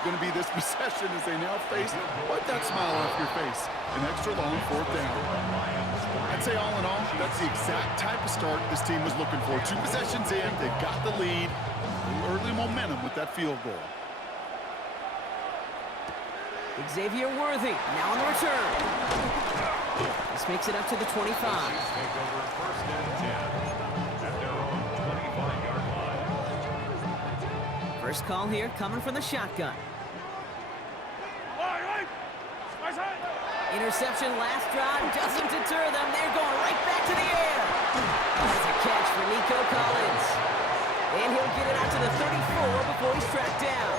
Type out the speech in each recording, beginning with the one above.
is going to be this possession as they now face, wipe that smile off your face, an extra long 4th down. I'd say all in all, that's the exact type of start this team was looking for. 2 possessions in, they've got the lead, early momentum with that field goal. Xavier Worthy now on the return. This makes it up to the 25. Take over 1st and 10 at their own 25-yard line. First call here coming from the shotgun. Interception last drive doesn't deter them. They're going right back to the air. That's a catch for Nico Collins. And he'll get it out to the 34 before he's tracked down.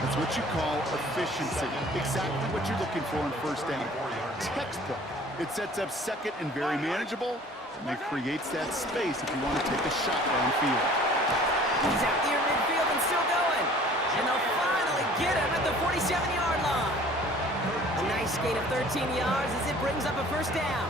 That's what you call efficiency. Exactly what you're looking for in 1st down. Textbook. It sets up 2nd and very manageable, and it creates that space if you want to take a shot downfield. He's out near midfield and still going. And they'll finally get him at the 47-yard line. A nice gain of 13 yards as it brings up a 1st down.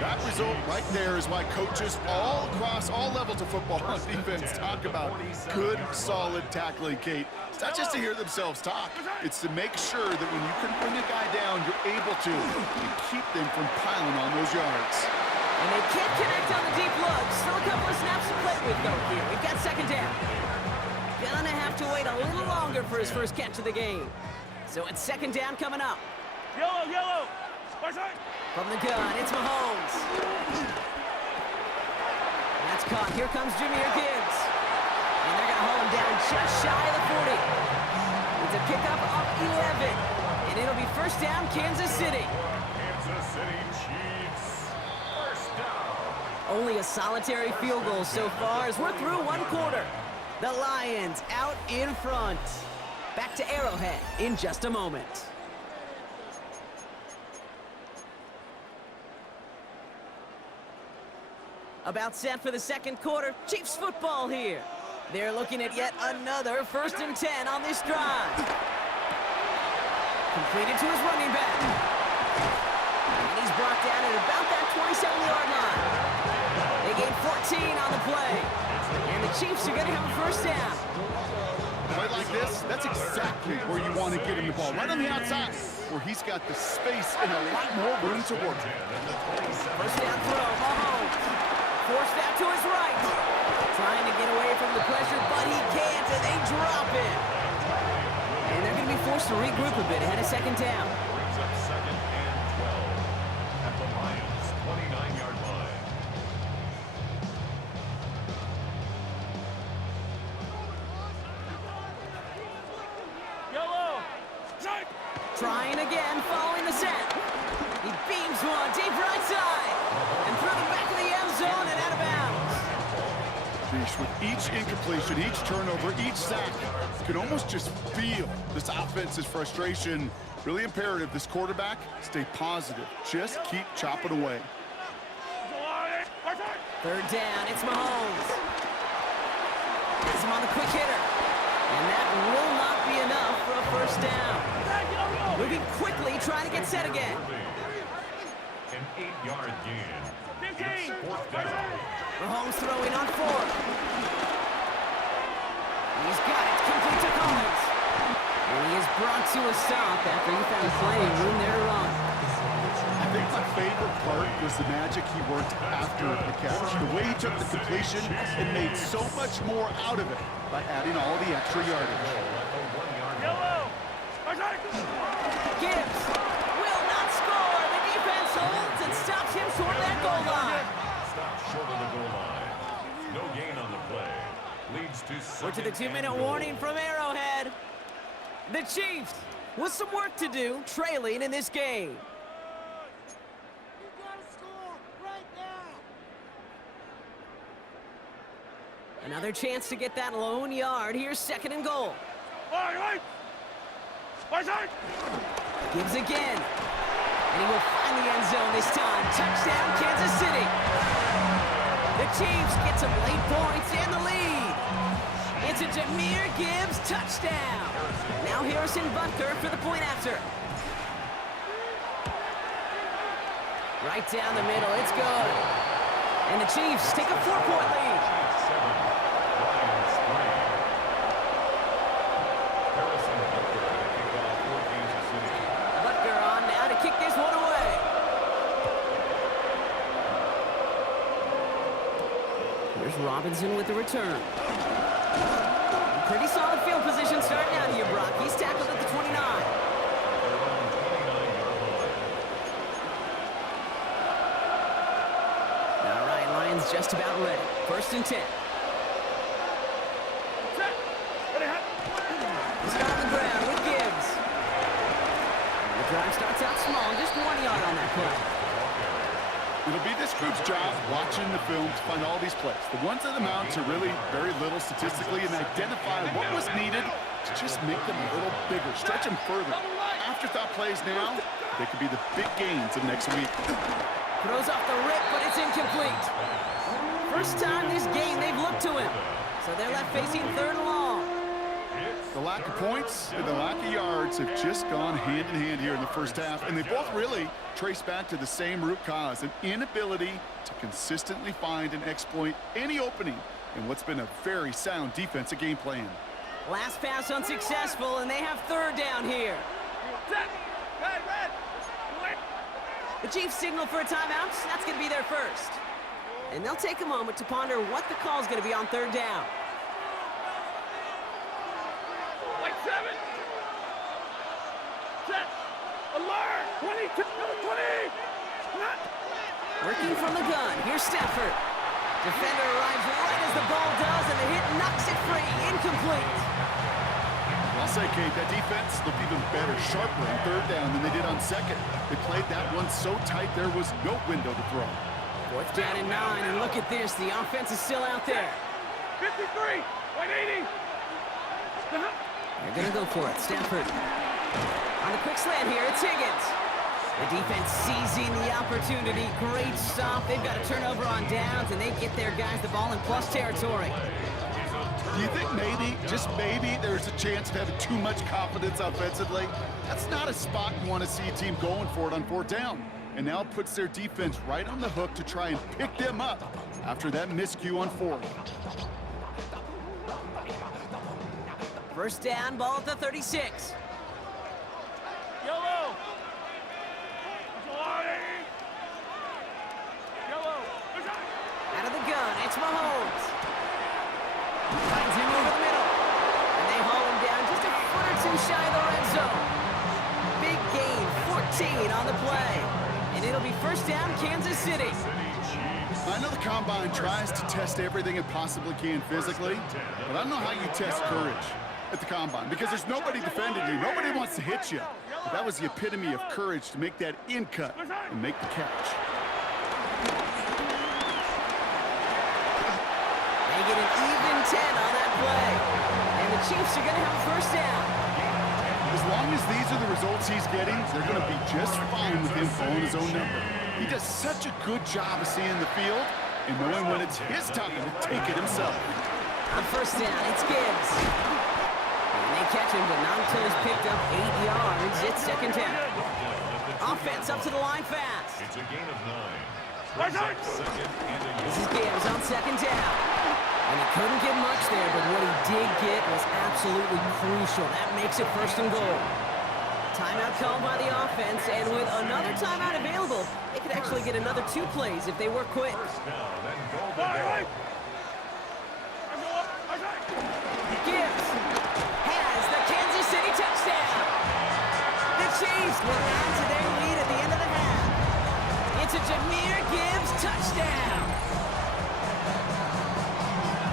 That result right there is why coaches all across all levels of football on defense talk about good, solid tackling, Kate. It's not just to hear themselves talk. It's to make sure that when you can bring a guy down, you're able to and keep them from piling on those yards. And they can't connect on the deep look. Still a couple of snaps to play with, though, here. We've got 2nd down. Gonna have to wait a little longer for his first catch of the game. So it's 2nd down coming up. Yellow, yellow. From the gun, it's Mahomes. That's caught. Here comes Jahmyr Gibbs. And they're going to hold him down just shy of the 40. It's a pickup of 11. And it'll be 1st down, Kansas City. Kansas City Chiefs. 1st down. Only a solitary field goal so far as we're through 1 quarter. The Lions out in front. Back to Arrowhead in just a moment. About set for the 2nd quarter. Chiefs football here. They're looking at yet another 1st and 10 on this drive. Completed to his running back. And he's brought down at about that 27-yard line. They gain 14 on the play. And the Chiefs are going to have a 1st down. Play like this, that's exactly where you want to get him the ball. Right on the outside, where he's got the space and a lot more room to work. 1st down throw, Mahomes. Forced out to his right. Trying to get away from the pressure, but he can't, and they drop him. And they're going to be forced to regroup a bit ahead of 2nd down. Brings up 2nd and 12 at the Lions' 29-yard line. Yellow. Trying again, following the set. He beams one deep right side. And through the back of the end zone and out of bounds. With each incompletion, each turnover, each sack, you can almost just feel this offense's frustration. Really imperative, this quarterback, stay positive. Just keep chopping away. 3rd down, it's Mahomes. Gets him on the quick hitter. And that will not be enough for a 1st down. Moving quickly, trying to get set again. An 8-yard gain. It's 4th down. Mahomes throwing on 4th. He's got it, complete to Collins. And he is brought to a stop after he found plenty of room there to run. I think my favorite part was the magic he worked after the catch. The way he took the completion and made so much more out of it by adding all the extra yardage. Yellow. Gibbs will not score. The defense holds and stops him short of that goal line. Stop short of the goal line. No gain on the play. Leads to 2nd. We're to the 2-minute warning from Arrowhead. The Chiefs with some work to do, trailing in this game. Another chance to get that lone yard. Here's 2nd and goal. Gibbs again. And he will find the end zone this time. Touchdown, Kansas City. The Chiefs get some late points and the lead. It's a Jahmyr Gibbs touchdown. Now Harrison Butker for the point after. Right down the middle. It's good. And the Chiefs take a 4-point lead. Lions 3. Harrison Robinson with the return. Pretty solid field position starting out here, Brock. He's tackled at the 29. All right, Lions just about ready. 1st and 10. Start on the ground with Gibbs. And the drive starts out small, just 1 yard on that play. It'll be this group's job watching the film to find all these plays. The ones that amount to really very little statistically and identify what was needed to just make them a little bigger, stretch them further. Afterthought plays now, they could be the big gains of next week. Throws off the rip, but it's incomplete. First time this game they've looked to him. So they're left facing 3rd and long. The lack of points and the lack of yards have just gone hand in hand here in the first half, and they both really trace back to the same root cause, an inability to consistently find and exploit any opening in what's been a very sound defensive game plan. Last pass unsuccessful, and they have 3rd down here. The Chiefs signal for a timeout. That's going to be their first. And they'll take a moment to ponder what the call is going to be on 3rd down. Working from the gun, here's Stafford. Defender arrives right as the ball does, and the hit knocks it free. Incomplete. I'll say, Kate, that defense looked even better, sharper on 3rd down than they did on 2nd. They played that one so tight there was no window to throw. 4th down and 9, and look at this. The offense is still out there. 53, 180. They're going to go for it. Stafford. On the quick slant here, it's Higgins. The defense seizing the opportunity. Great stop. They've got a turnover on downs, and they get their guys the ball in plus territory. Do you think maybe, just maybe, there's a chance of having too much confidence offensively? That's not a spot you want to see a team going for it on 4th down. And now it puts their defense right on the hook to try and pick them up after that miscue on 4th. 1st down, ball at the 36. Yellow. Out of the gun, it's Mahomes. Finds him over the middle. And they haul him down just a foot or 2 shy of the red zone. Big gain, 14 on the play. And it'll be 1st down, Kansas City. I know the Combine tries to test everything it possibly can physically, but I don't know how you test courage at the Combine, because there's nobody defending you. Nobody wants to hit you. But that was the epitome of courage to make that in cut and make the catch. They get an even 10 on that play. And the Chiefs are going to have a 1st down. As long as these are the results he's getting, they're going to be just fine with him throwing his own number. He does such a good job of seeing the field and knowing when it's his time to take it himself. On 1st down, it's Gibbs. And they catch him, but not until he's picked up 8 yards. It's 2nd down. Offense up to the line fast. It's a gain of 9. This is Gibbs on 2nd down. And he couldn't get much there, but what he did get was absolutely crucial. That makes it 1st and goal. Timeout called by the offense, and with another timeout available, they could actually get another 2 plays if they work quick. Gibbs has the Kansas City touchdown. The Chiefs will add to their lead at the end of the half. It's a Jahmyr Gibbs touchdown.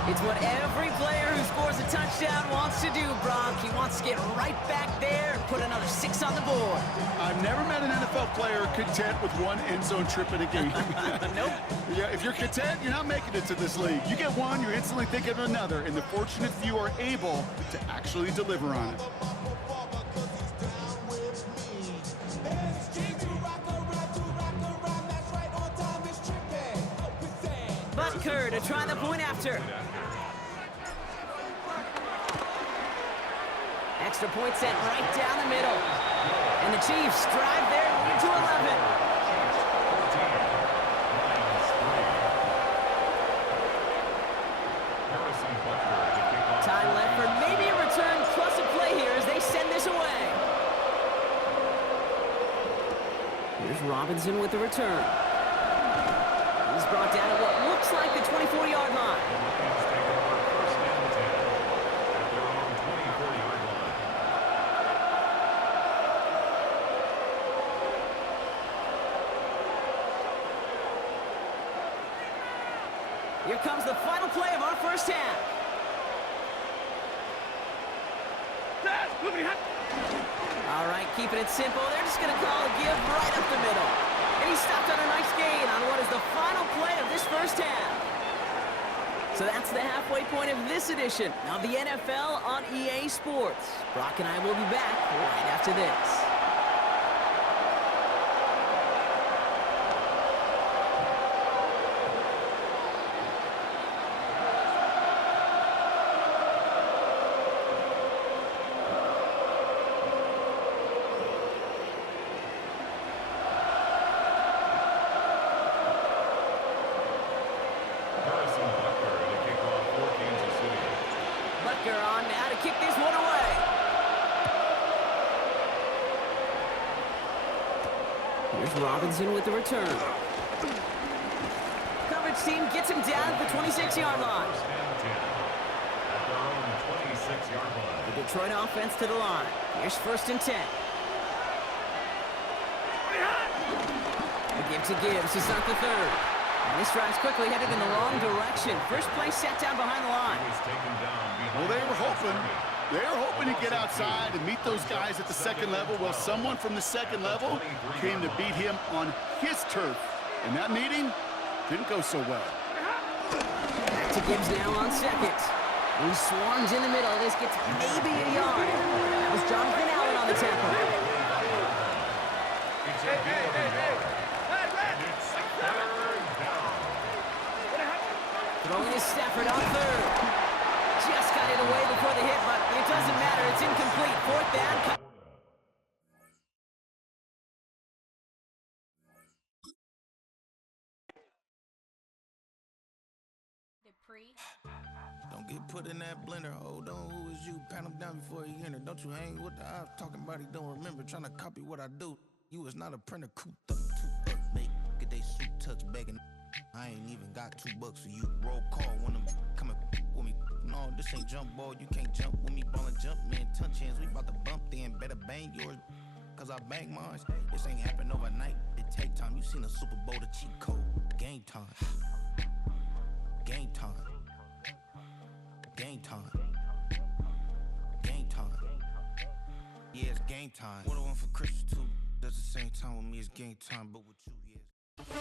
It's what every player who scores a touchdown wants to do, Brock. He wants to get right back there and put another 6 on the board. I've never met an NFL player content with 1 end zone trip in a game. Nope. Yeah, if you're content, you're not making it to this league. You get 1, you're instantly thinking of another, and the fortunate few are able to actually deliver on it. Butker to try the point after. Extra point set right down the middle. And the Chiefs drive their lead to 11. Time left for maybe a return plus a play here as they send this away. Here's Robinson with the return. He's brought down at what looks like the 24-yard line. Lions take over first and 10 at their own 24-yard line. Here comes the final play of our first half. All right, keeping it simple. They're just going to call a give right up the middle. And he stopped on a nice gain on what is the final play of this first half. So that's the halfway point of this edition of the NFL on EA Sports. Brock and I will be back right after this. On now to kick this one away. Here's Robinson with the return. Coverage team gets him down at the 26-yard line. At their own 26-yard line. The Detroit offense to the line. Here's first and 10. The give to Gibbs to start the third. And this drive's quickly headed in the wrong direction. First play set down behind the line. Well, they were hoping to get outside and meet those guys at the second level. Well, someone from the second level came to beat him on his turf. And that meeting didn't go so well. Back to Gibbs now on second. He swarms in the middle. This gets maybe a yard. That was Jonathan Allen on the tackle. Throwing is Stafford on third. Just got it away before the hit, but it doesn't matter. It's incomplete. Fourth down. Don't get put in that blender. Hold on, who is you? Pat him down before he enter. Don't you hang with the ops talking about he don't remember. Trying to copy what I do. You is not a printer. Cooped up, too up, mate. Get they suit touch begging. I ain't even got $2, so you roll call when I'm coming with me. No, this ain't jump ball. You can't jump with me. Ballin' jump, man. Touch hands. We about to bump then. Better bang yours, cause I bang mine. This ain't happen overnight. It take time. You seen a Super Bowl, the cheat code. Game time. Game time. Game time. Game time. Yeah, it's game time. What I want for Christmas too. Does the same time with me, it's game time, but with you, yeah.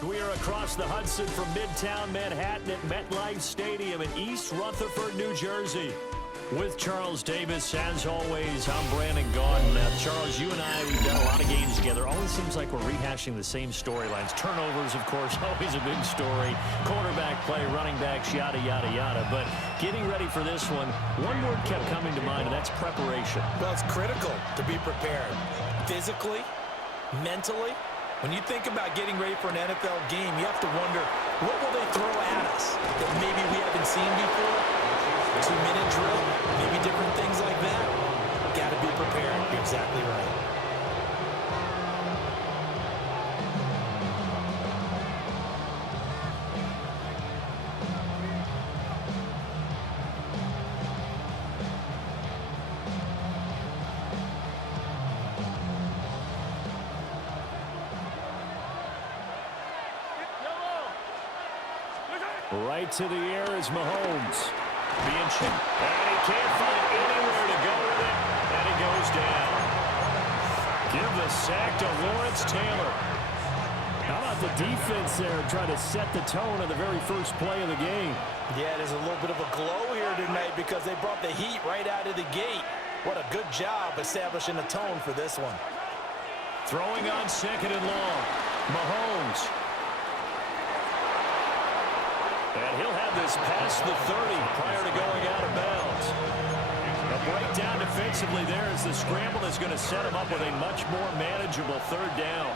We are across the Hudson from Midtown Manhattan at MetLife Stadium in East Rutherford, New Jersey. With Charles Davis, as always, I'm Brandon Gaudin. Charles, you and I, we've done a lot of games together. Always seems like we're rehashing the same storylines. Turnovers, of course, always a big story. Quarterback play, running backs, yada, yada, yada. But getting ready for this one word kept coming to mind, and that's preparation. Well, it's critical to be prepared. Physically, mentally. When you think about getting ready for an NFL game, you have to wonder, what will they throw at us that maybe we haven't seen before? 2-minute drill, maybe different things like that. Got to be prepared. You're exactly right. Right to the air is Mahomes. Being chipped. And he can't find anywhere to go with it. And he goes down. Give the sack to Lawrence Taylor. How about the defense there trying to set the tone of the very first play of the game? Yeah, there's a little bit of a glow here tonight because they brought the heat right out of the gate. What a good job establishing a tone for this one. Throwing on second and long. Mahomes. And he'll have this past the 30 prior to going out of bounds. A breakdown defensively there as the scramble is going to set him up with a much more manageable third down.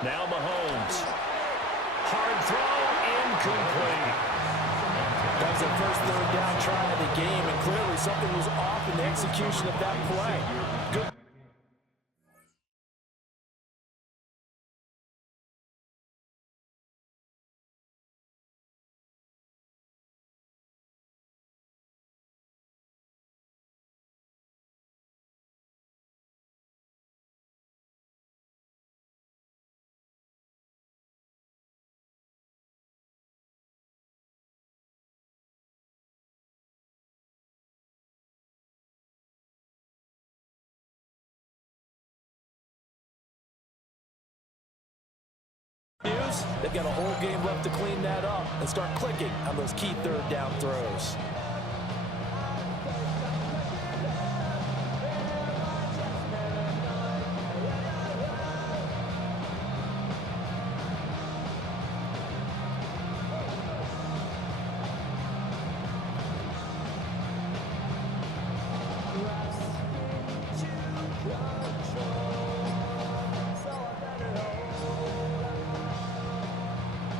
Now Mahomes. Hard throw, incomplete. That was the first third down try of the game, and clearly something was off in the execution of that play. Good. They've got a whole game left to clean that up and start clicking on those key third down throws.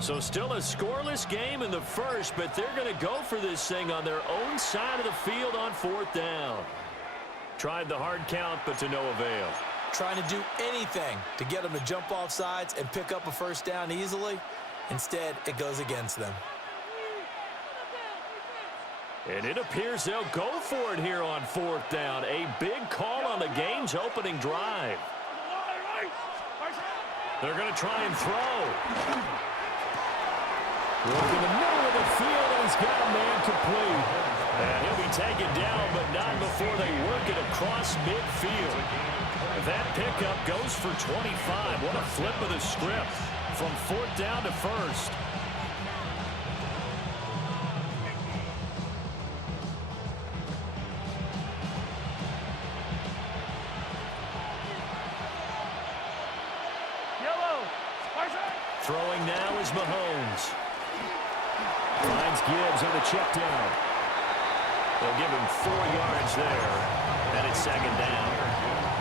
So still a scoreless game in the first, but they're going to go for this thing on their own side of the field on 4th down. Tried the hard count, but to no avail. Trying to do anything to get them to jump off sides and pick up a first down easily. Instead, it goes against them. And it appears they'll go for it here on 4th down. A big call on the game's opening drive. They're going to try and throw. Look in the middle of the field, and he's got a man complete. And he'll be taken down, but not before they work it across midfield. That pickup goes for 25. What a flip of the script from 4th down to 1st. Throwing now is Mahomes. Finds Gibbs on the check down. They'll give him 4 yards there, and it's 2nd down.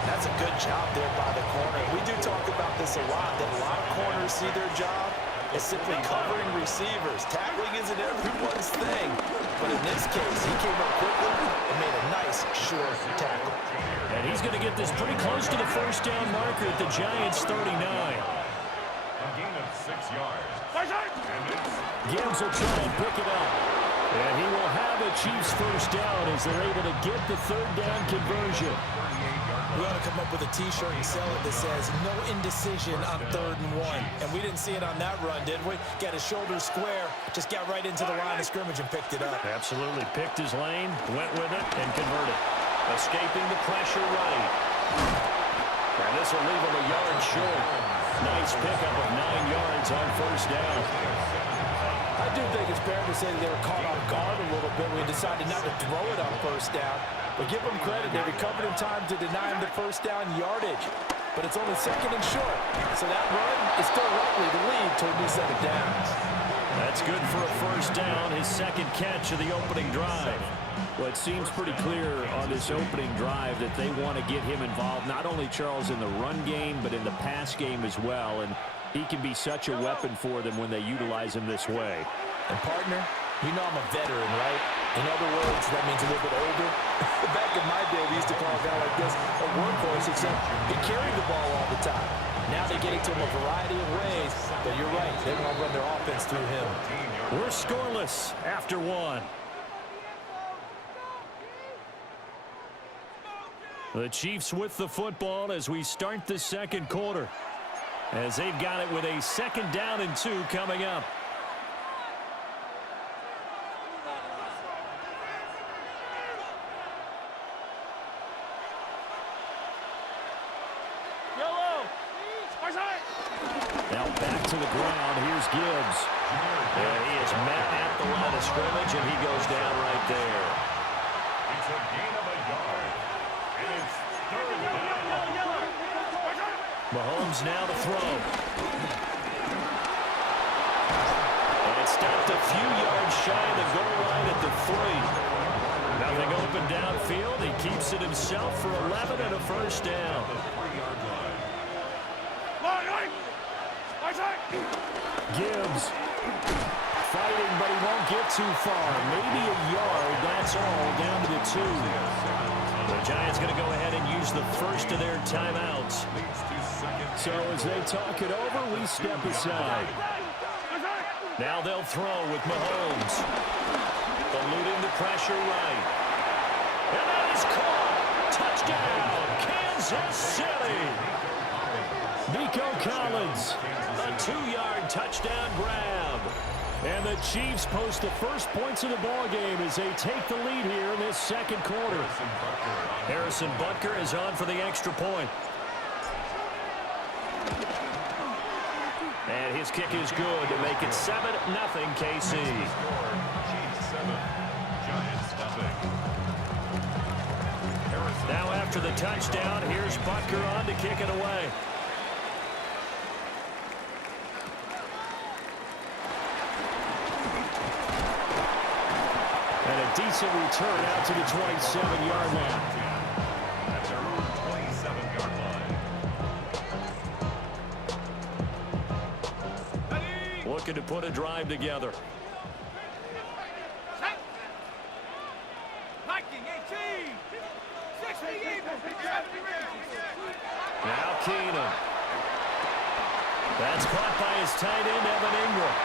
That's a good job there by the corner. We do talk about this a lot, that a lot of corners see their job as simply covering receivers. Tackling isn't everyone's thing, but in this case, he came up quickly and made a nice, short tackle. And he's going to get this pretty close to the first down marker at the Giants' 39. A gain of 6 yards. Gibbs will try and pick it up. And he will have a Chiefs first down as they're able to get the 3rd down conversion. We ought to come up with a T-shirt and sell it that says, no indecision on 3rd and 1. And we didn't see it on that run, did we? Got his shoulders square, just got right into the line of scrimmage and picked it up. Absolutely. Picked his lane, went with it, and converted. Escaping the pressure right. And this will leave him a yard short. Nice pickup of 9 yards on first down. I do think it's fair to say they were caught off guard a little bit. We decided not to throw it on first down. But give them credit. They recovered in time to deny him the first down yardage. But it's only 2nd and short. So that run is still likely to lead to a new set of downs. That's good for a first down, his 2nd catch of the opening drive. Well, it seems pretty clear on this opening drive that they want to get him involved, not only, Charles, in the run game, but in the pass game as well. And he can be such a weapon for them when they utilize him this way. And, partner, you know I'm a veteran, right? In other words, that means a little bit older. Back in my day, we used to call a guy like this a workhorse, except he carried the ball all the time. Now they get it to him a variety of ways, but you're right, they want to run their offense through him. We're scoreless after 1. The Chiefs with the football as we start the 2nd quarter, as they've got it with a 2nd down and 2 coming up. Now back to the ground. Here's Gibbs. And he is met at the line of scrimmage, and he goes down right there. It's a gain of a yard. And it's 3rd down. Mahomes now to throw. And it's stopped a few yards shy of the goal line at the 3. Nothing open downfield. He keeps it himself for 11 and a first down. Gibbs fighting, but he won't get too far. Maybe a yard, that's all, down to the 2. The Giants going to go ahead and use the first of their timeouts. So as they talk it over, we step aside. Now they'll throw with Mahomes. Eluding the pressure right. And that is caught. Touchdown, Kansas City. Nico Collins, a 2-yard touchdown grab. And the Chiefs post the first points of the ballgame as they take the lead here in this 2nd quarter. Harrison Butker is on for the extra point. And his kick is good to make it 7-0 KC. Chiefs 7, Giants nothing. Now after the touchdown, here's Butker on to kick it away. And a decent return out to the 27-yard line. That's our own 27-yard line. Looking to put a drive together. Now Keenum. That's caught by his tight end, Evan Ingram.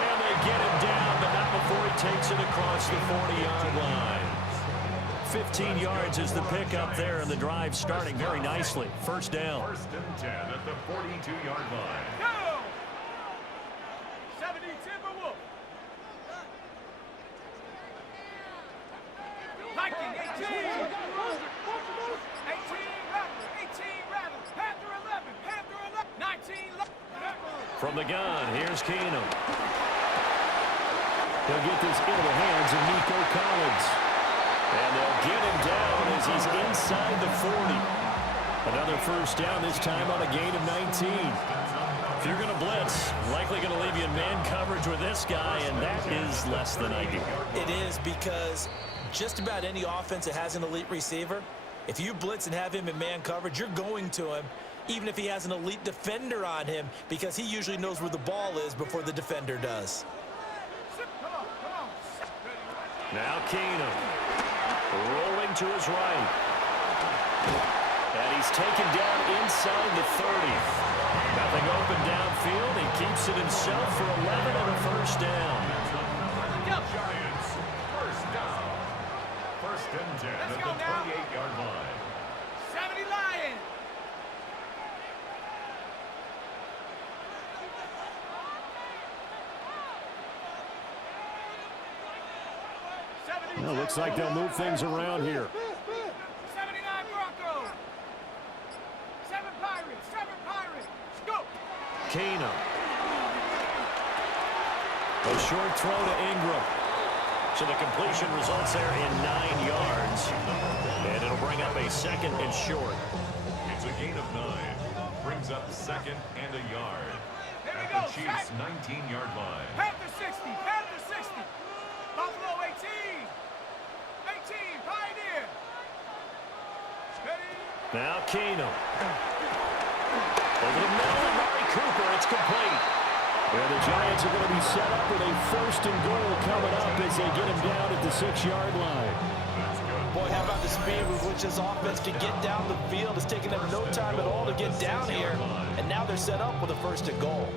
And they get him down, but not before he takes it across the 40-yard line. 15 yards is the pickup there, and the drive starting very nicely. First down. First and 10 at the 42-yard line. Go! 70 Timberwolves. Viking 18. 18 Rattler. 18 Rattler. Panther 11. Panther 11. 19 From the gun, here's Keenum. He'll get this into the hands of Nico Collins. And they'll get him down as he's inside the 40. Another first down, this time on a gain of 19. If you're going to blitz, likely going to leave you in man coverage with this guy, and that is less than ideal. It is, because just about any offense that has an elite receiver, if you blitz and have him in man coverage, you're going to him, even if he has an elite defender on him, because he usually knows where the ball is before the defender does. Now Keenum rolling to his right. And he's taken down inside the 30. Nothing open downfield. He keeps it himself for 11 and a first down. Giants, first down. First and 10 at the 28-yard line. 70 Lions. Well, looks like they'll move things around here. 79 Broncos. 7 Pirates. 7 Pirates. Go. Keenum. A short throw to Ingram. So the completion results there in 9 yards. And it'll bring up a second and short. It's a gain of 9. Brings up second and a yard. At the Chiefs' 19-yard line. Panther 60. Panther 60. Buffalo 18. 18 Pioneer. Ready. Now Keenum. Over the middle, and Mari Cooper, it's complete. And the Giants are going to be set up with a first and goal coming up as they get him down at the 6-yard line. Boy, how about the speed with which this offense can get down the field? It's taken them no time at all to get down here, and now they're set up with a first and goal.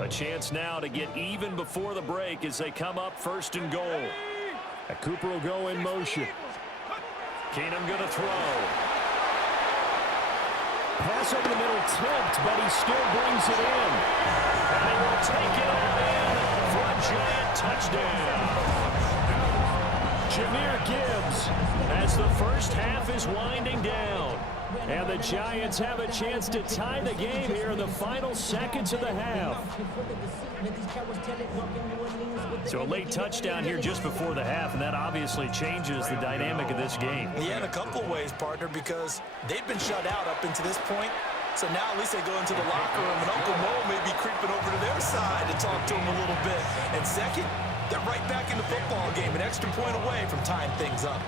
A chance now to get even before the break as they come up first and goal. And Cooper will go in motion. Keenum going to throw. Pass over the middle, tipped, but he still brings it in. And he will take it all in for a Giant touchdown. Jahmyr Gibbs as the first half is winding down. And the Giants have a chance to tie the game here in the final seconds of the half. So a late touchdown here just before the half, and that obviously changes the dynamic of this game. Yeah, in a couple of ways, partner, because they've been shut out up until this point. So now at least they go into the locker room, and Uncle Mo may be creeping over to their side to talk to him a little bit. And second, they're right back in the football game, an extra point away from tying things up.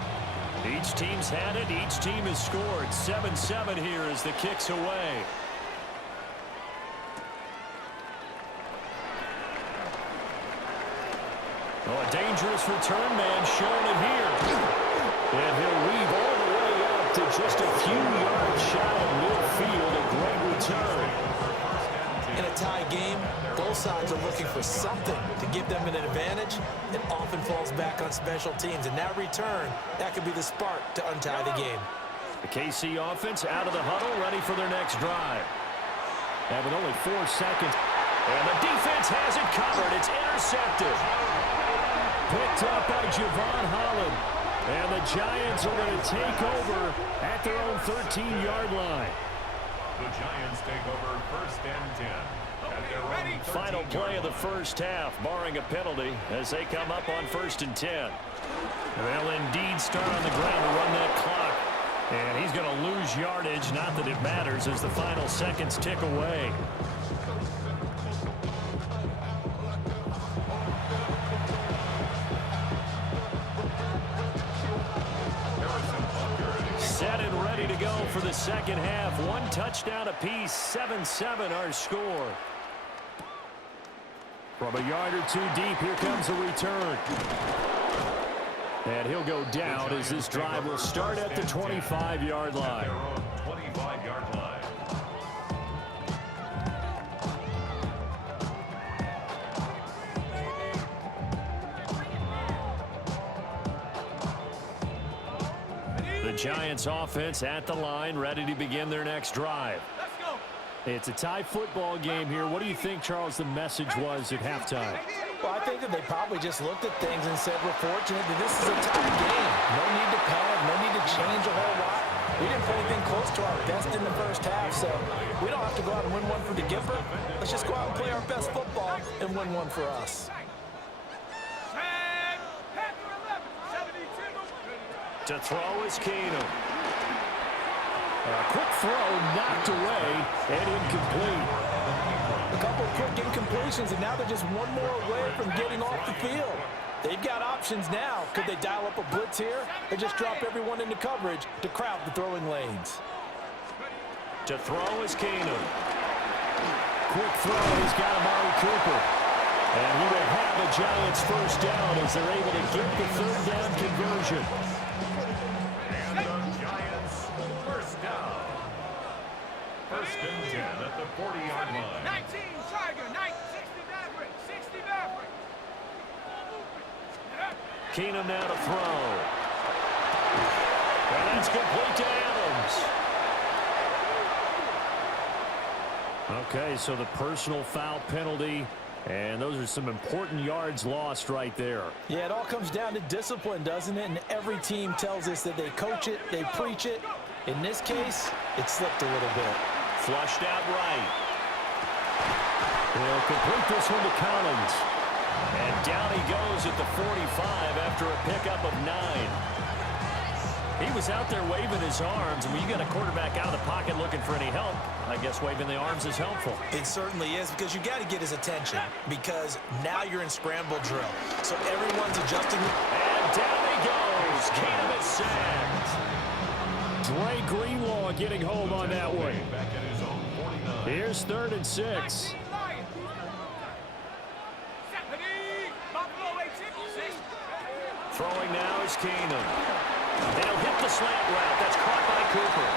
Each team's had it. Each team has scored. 7-7 here as the kick's away. Oh, a dangerous return man showing it here. And he'll weave all the way up to just a few yards shy of midfield. A great return. In a tie game, both sides are looking for something to give them an advantage. It often falls back on special teams. And that return, that could be the spark to untie the game. The KC offense out of the huddle, ready for their next drive. And with only 4 seconds. And the defense has it covered. It's intercepted. Picked up by Javon Holland. And the Giants are going to take over at their own 13-yard line. The Giants take over 1st and 10. At their own Final play of the first half, barring a penalty, as they come up on 1st and 10. They'll indeed start on the ground to run that clock. And he's going to lose yardage, not that it matters, as the final seconds tick away. Set and ready to go for the second half. One touchdown apiece, 7-7 our score. From a yard or two deep, here comes the return. And he'll go down as this drive will start at the 25-yard line. 25-yard line. The Giants offense at the line, ready to begin their next drive. Let's go. It's a tie football game here. What do you think, Charles, the message was at halftime? Well, I think that they probably just looked at things and said, we're fortunate that this is a tie game. No need to panic, no need to change a whole lot. We didn't play anything close to our best in the first half, so we don't have to go out and win one for the Gipper. Let's just go out and play our best football and win one for us. Panther 11, 72. To throw is Keenum. A quick throw knocked away and incomplete. A couple of quick incompletions, and now they're just one more away from getting off the field. They've got options now. Could they dial up a blitz here or just drop everyone into coverage to crowd the throwing lanes? To throw is Keenum. Quick throw, he's got Amari Cooper. And he will have the Giants first down as they're able to get the third down conversion. And the Giants first down. 1st and 10 at the 40-yard line. 19 Tiger, 60 Maverick, 60 Maverick. Keenum now to throw. And that's complete to Adams. Okay, so the personal foul penalty, and those are some important yards lost right there. Yeah, it all comes down to discipline, doesn't it? And every team tells us that they coach it, they preach it. In this case, it slipped a little bit. Flushed out right. They'll complete this one to Collins. And down he goes at the 45 after a pickup of 9. He was out there waving his arms, and when you got a quarterback out of the pocket looking for any help, I guess waving the arms is helpful. It certainly is, because you got to get his attention, because now you're in scramble drill. So everyone's adjusting. And down he goes. Keenum is sacked. Dre Greenlaw getting hold on that one. Back at his own 49. Here's 3rd and 6. Throwing now is Keenum. And he'll hit the slant route. That's caught by Cooper.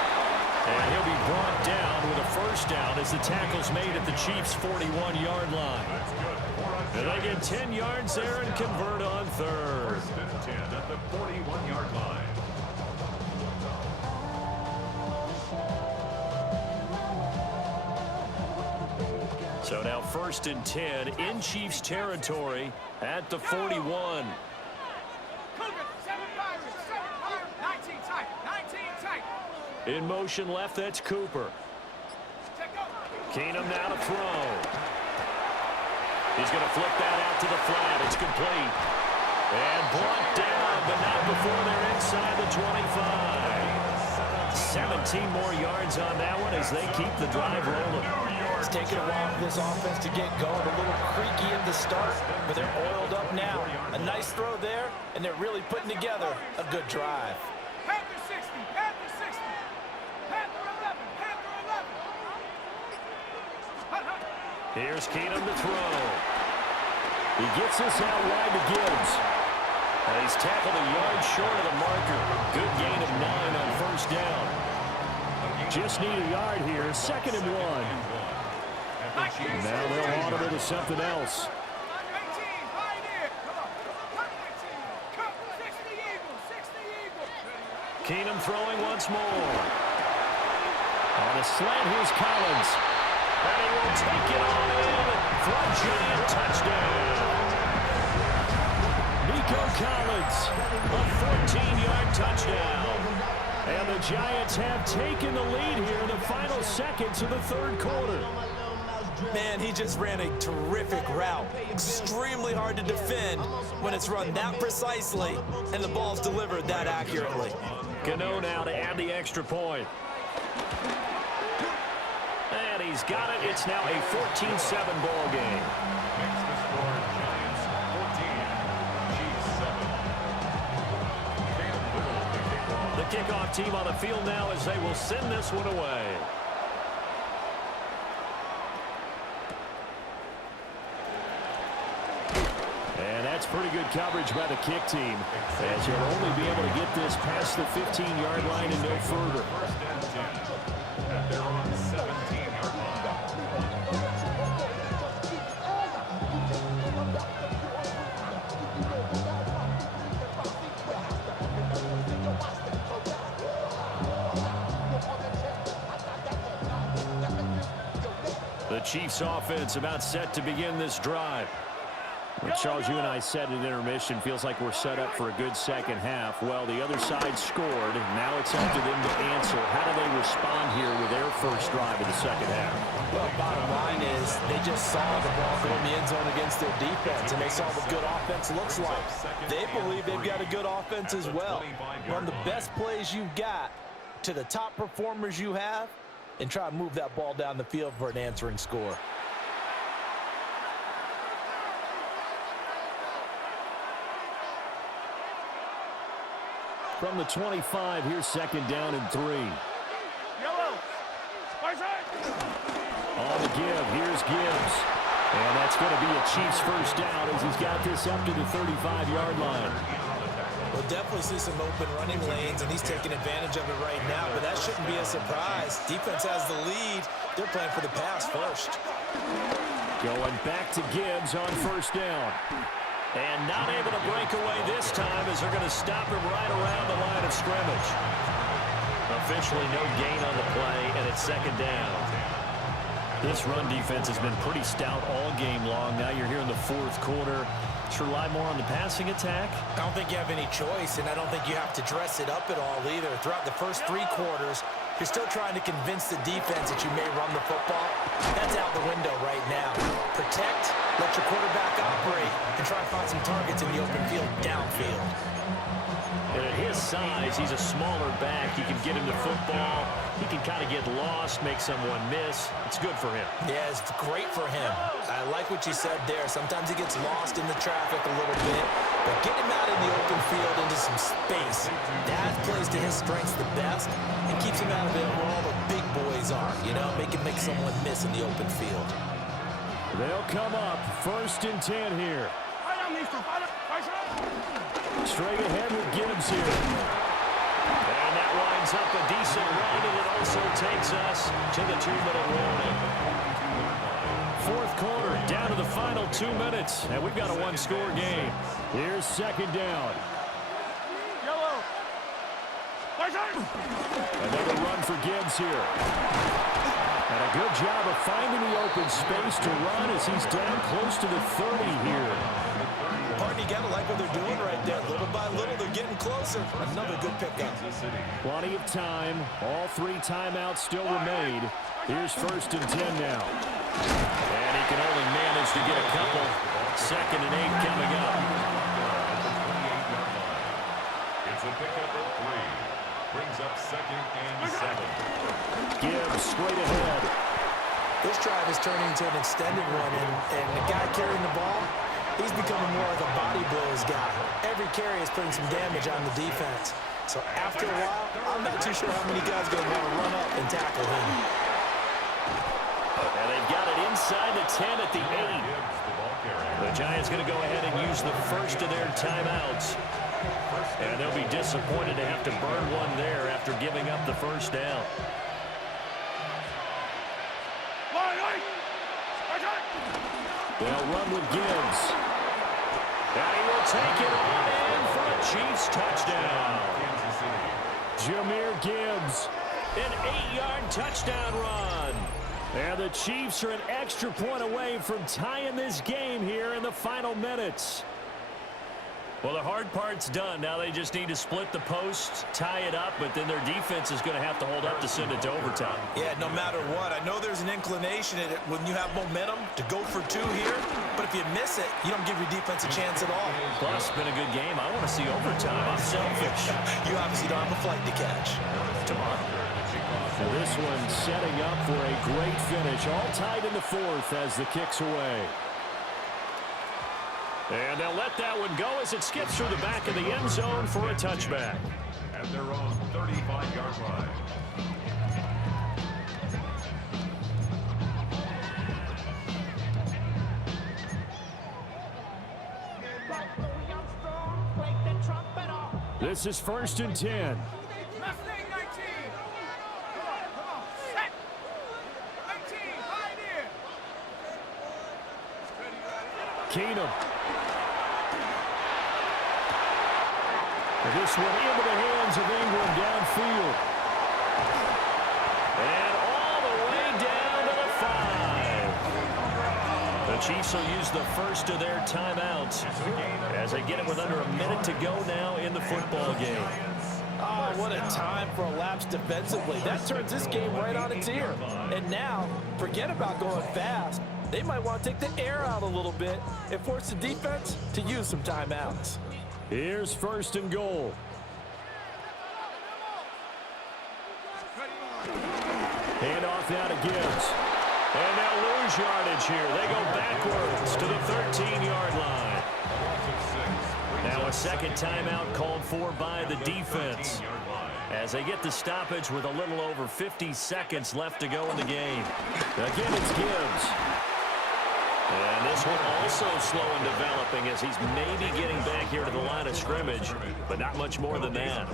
And he'll be brought down with a first down as the tackle's made at the Chiefs' 41-yard line. And they get 10 yards there and convert on 3rd. 1st and 10 at the 41-yard line. So now 1st and 10 in Chiefs territory at the 41. In motion left, that's Cooper. Keenum now to throw. He's going to flip that out to the flat. It's complete. And brought down, but not before they're inside the 25. 17 more yards on that one as they keep the drive rolling. It's taken a while for this offense to get going. A little creaky at the start, but they're oiled up now. A nice throw there, and they're really putting together a good drive. Panther 60, Panther 60. Panther 11, Panther 11. Here's Keenum to throw. He gets this out wide to Gibbs. And he's tackled a yard short of the marker. Good gain of 9 on first down. Just need a yard here. 2nd and 1. Now they'll audible to something else. 18, Pioneer. Come on. Cut 19. Cut 60 Eagles, 60 Eagles. Keenum throwing once more. On a slant, here's Collins. And he will take it all in for a giant touchdown. Nico Collins, a 14-yard touchdown. And the Giants have taken the lead here in the final seconds of the third quarter. Man, he just ran a terrific route. Extremely hard to defend when it's run that precisely and the ball's delivered that accurately. Gano now to add the extra point. And he's got it. It's now a 14-7 ball game. Makes the score Giants 14, Chiefs 7. The kickoff team on the field now as they will send this one away. And that's pretty good coverage by the kick team, as you'll only be able to get this past the 15-yard line and no further. First and 10 at their own 17-yard line. The Chiefs offense about set to begin this drive. Well, Charles, you and I said at intermission, feels like we're set up for a good second half. Well, the other side scored. Now it's up to them to answer. How do they respond here with their first drive of the second half? Well, bottom line is they just saw the ball go in the end zone against their defense, and they saw what good offense looks like. They believe they've got a good offense as well. Run the best plays you've got to the top performers you have and try to move that ball down the field for an answering score. From the 25, here's second down and 3. Yellow. On the give, here's Gibbs. And that's going to be a Chiefs first down as he's got this up to the 35-yard line. We'll definitely see some open running lanes, and he's taking advantage of it right now, but that shouldn't be a surprise. Defense has the lead. They're playing for the pass first. Going back to Gibbs on first down. And not able to break away this time as they're going to stop him right around the line of scrimmage. Officially no gain on the play, and it's second down. This run defense has been pretty stout all game long. Now you're here in the fourth quarter. Should rely more on the passing attack? I don't think you have any choice, and I don't think you have to dress it up at all either. Throughout the first 3 quarters, you're still trying to convince the defense that you may run the football. That's out the window right now. Protect, let your quarterback operate, and try to find some targets in the open field downfield. And at his size, he's a smaller back. You can get him to football. He can kind of get lost, make someone miss. It's good for him. Yeah, it's great for him. I like what you said there. Sometimes he gets lost in the traffic a little bit, but get him out in the open field into some space. That plays to his strengths the best and keeps him out of it where all the big boys are, you know, make someone miss in the open field. They'll come up first and 10 here. Straight ahead with Gibbs here. And that winds up a decent run, and it also takes us to the 2-minute warning. Fourth quarter, down to the final 2 minutes, and we've got a one-score game. Here's second down. Another run for Gibbs here. And a good job of finding the open space to run as he's down close to the 30 here. Partner, you got to like what they're doing right there. Little by little, they're getting closer. Another good pickup. Plenty of time. All 3 timeouts still remain. Here's first and 10 now. And he can only manage to get a couple. Second and 8 coming up. It's a pickup of 3. Brings up second and 7. Gibbs straight ahead. This drive is turning into an extended one, and the guy carrying the ball, he's becoming more like a body blows guy. Every carry is putting some damage on the defense. So after a while, I'm not too sure how many guys are going to want to run up and tackle him. And they've got it inside the 10 at the 8. The Giants going to go ahead and use the first of their timeouts. And they'll be disappointed to have to burn one there after giving up the first down. They'll run with Gibbs. And he will take it on in for a Chiefs touchdown. Jahmyr Gibbs, an 8-yard touchdown run. And the Chiefs are an extra point away from tying this game here in the final minutes. Well, the hard part's done. Now they just need to split the post, tie it up, but then their defense is going to have to hold up to send it to overtime. Yeah, no matter what. I know there's an inclination in it when you have momentum to go for two here, but if you miss it, you don't give your defense a chance at all. Plus, it's been a good game. I want to see overtime. I'm selfish. You obviously don't have a flight to catch. Tomorrow. This one setting up for a great finish. All tied in the fourth as the kick's away. And they'll let that one go as it skips through the back of the end zone for a touchback. At their own 35-yard line. This is 1st and 10. Mustang 19. Come on. Set. 19, pioneer. Keenum. This one into the hands of Ingram downfield. And all the way down to the 5. The Chiefs will use the first of their timeouts as they get it with under a minute to go now in the football game. Oh, what a time for a lapse defensively. That turns this game right on its ear. And now, forget about going fast. They might want to take the air out a little bit and force the defense to use some timeouts. Here's 1st and goal. Hand off now to Gibbs. And they'll lose yardage here. They go backwards to the 13-yard line. Now a second timeout called for by the defense as they get the stoppage with a little over 50 seconds left to go in the game. Again, it's Gibbs. And this one also slow in developing as he's maybe getting back here to the line of scrimmage, but not much more than that.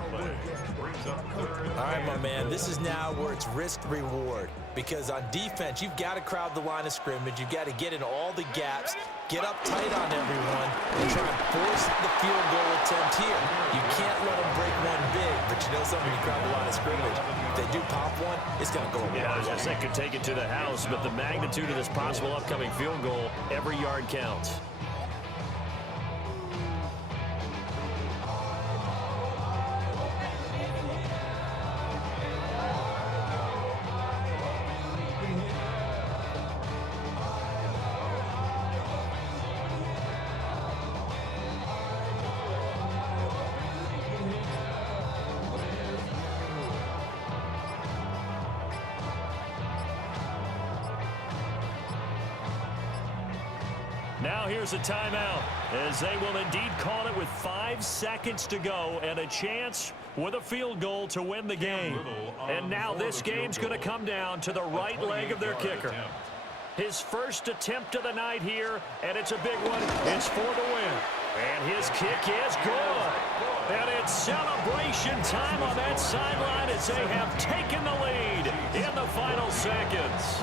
All right, my man, this is now where it's risk-reward. Because on defense, you've got to crowd the line of scrimmage. You've got to get in all the gaps, get up tight on everyone, and try and force the field goal attempt here. You can't let them break one big, but you know something, when you crowd the line of scrimmage, if they do pop one, it's going to go away. Yeah, they could take it to the house, but the magnitude of this possible upcoming field goal, every yard counts. Now here's a timeout as they will indeed call it with 5 seconds to go and a chance with a field goal to win the game. And now this game's going to come down to the right leg of their kicker. His first attempt of the night here, and it's a big one. It's for the win. And his kick is good. And it's celebration time on that sideline as they have taken the lead in the final seconds.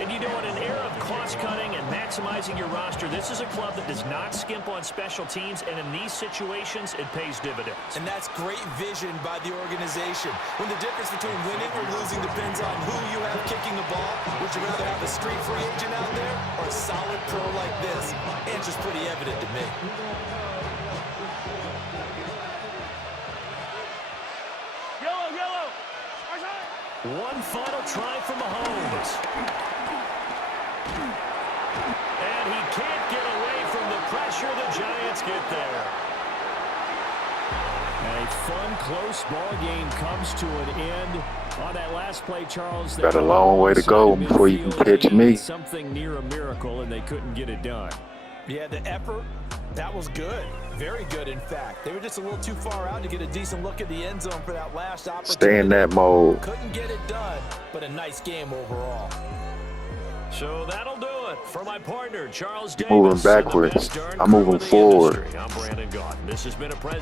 And you know, in an era of cost-cutting and maximizing your roster, this is a club that does not skimp on special teams, and in these situations, it pays dividends. And that's great vision by the organization. When the difference between winning or losing depends on who you have kicking the ball, would you rather have a street free agent out there or a solid pro like this? Answer's pretty evident to me. One final try for Mahomes. And he can't get away from the pressure. The Giants get there. A fun, close ball game comes to an end. On that last play, Charles, got a long way to go before you can catch me. Something near a miracle, and they couldn't get it done. Yeah, the effort, that was good. Very good, in fact. They were just a little too far out to get a decent look at the end zone for that last opportunity. Stay in that mode. Couldn't get it done, but a nice game overall. So that'll do it for my partner, Charles Davis. Moving backwards. I'm moving forward. I'm Brandon Gaudin. This has been a presentation.